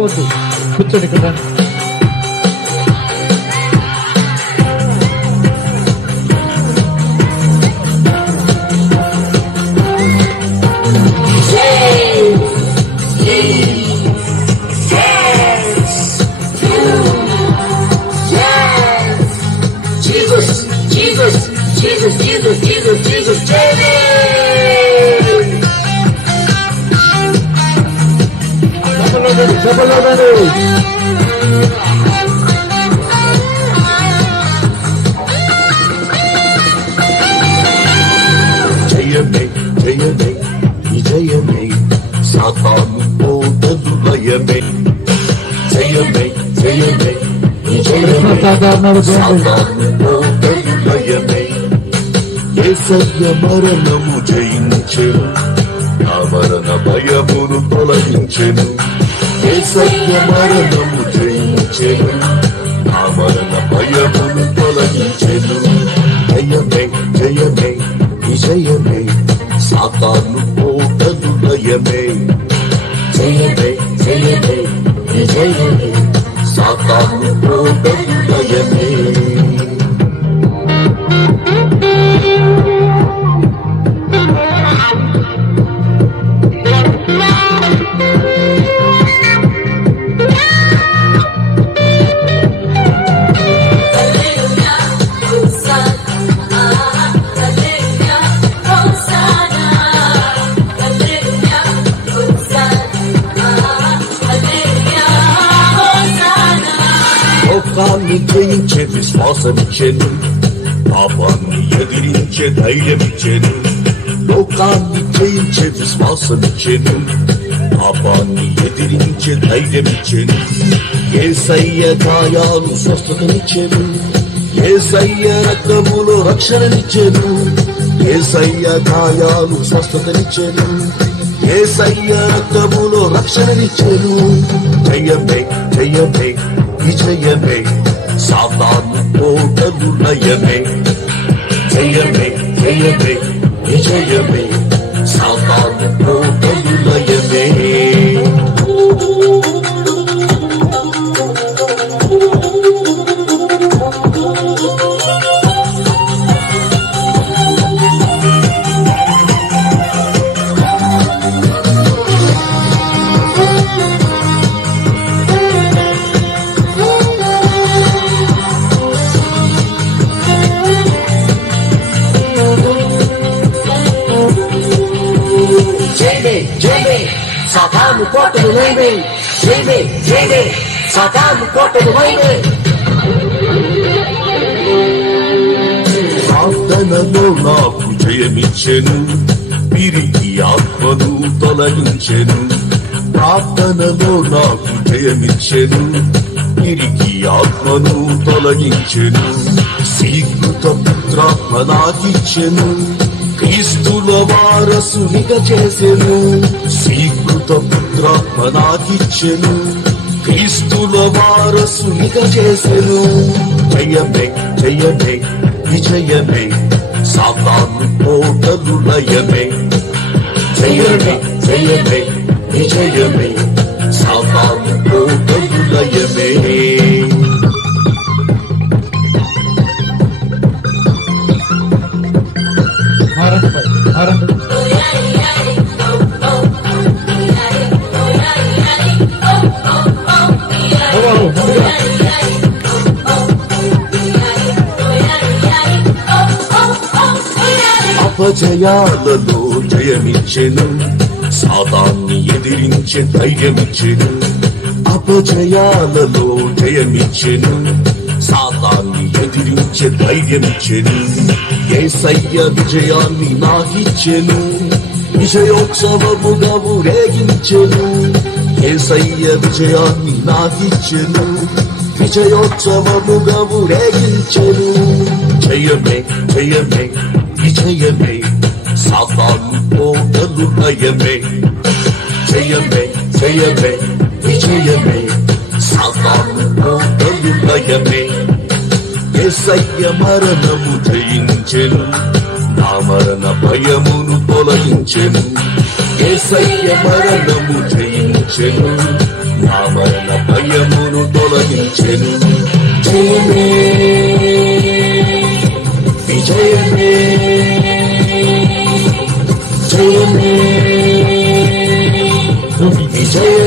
రావద్దు, కూర్చోండి కదా. Jesus, జయమే జయమే విజయమే సాతాను పోతదు లయమే. జయమే జయమే విజయమే సాతాను పోతదు లయమే. యేసయ్య మరణము జయించెను, నా మరణ భయమును తొలగించెను. యేసయ్య మరణము జయించెను, నా మరణ భయమును తొలగించెను. జయమే జయమే విజయమే సాతాను పోతదు లయమే. జయమే జయమే విజయమే సాతాను పోతదు లయమే. లోకాన్ని జయించే విశ్వాసమిచ్చెను, పాపాన్ని ఎదిరించే ధైర్యమిచ్చెను. లోకాన్ని జయించే విశ్వాసమిచ్చెను, పాపాన్ని ఎదిరించే ధైర్యమిచ్చెను. యేసయ్య గాయాలు స్వస్థతనిచ్చెను, యేసయ్య రక్తములో రక్షణనిచ్చెను. యేసయ్య గాయాలు స్వస్థతనిచ్చెను, యేసయ్య రక్తములో రక్షణనిచ్చెను. జయమే జయమే విజయమే సాతాను పోతదు లయమే. జయమే జయమే విజయమే సాతాను పోతదు లయమే. సాతాను కోటలు లేవే. జయమే జయమే సాతాను కోటలు వైవే. ప్రార్థనలో నాకు జయమిచ్చెను, పిరికి ఆత్మను తొలగించెను. ప్రార్థనలో నాకు జయమిచ్చెను, పిరికి ఆత్మను తొలగించెను. శీఘ్రత పుత్రాత్మ నాకిచ్చెను, క్రీస్తుల వారసునిగా చేసెను. శీఘ్రత పుత్రాత్మ నాకిచ్చెను, క్రీస్తుల వారసునిగా చేసెను. జయమే జయమే విజయమే సాతాను పోతదు లయమే. జయమే జయమే విజయమే సాతాను పోతదు లయమే. అపజయాలలో జయమిచ్చెను, సాతాన్ని ఎదిరించే ధైర్యమిచ్చెను. అపజయాలలో జయమిచ్చెను, సాతాన్ని ఎదిరించే ధైర్యమిచ్చెను. యేసయ్య విజయాన్ని నాకిచ్చెను, విజయోత్సవముగా ఊరేగించెను. యేసయ్య విజయాన్ని నాకిచ్చెను, విజయోత్సవముగా ఊరేగించెను. జయమే జయమే విజయమే సాతాను పోతదు లయమే. జయమే జయమే విజయమే సాతాను పోతదు లయమే. యేసయ్య మరణము జయించెను, నా మరణ భయమును తొలగించెను. యేసయ్య మరణము జయించెను, నా మరణ భయమును తొలగించెను. జయమే విజయమే జయమే విజయ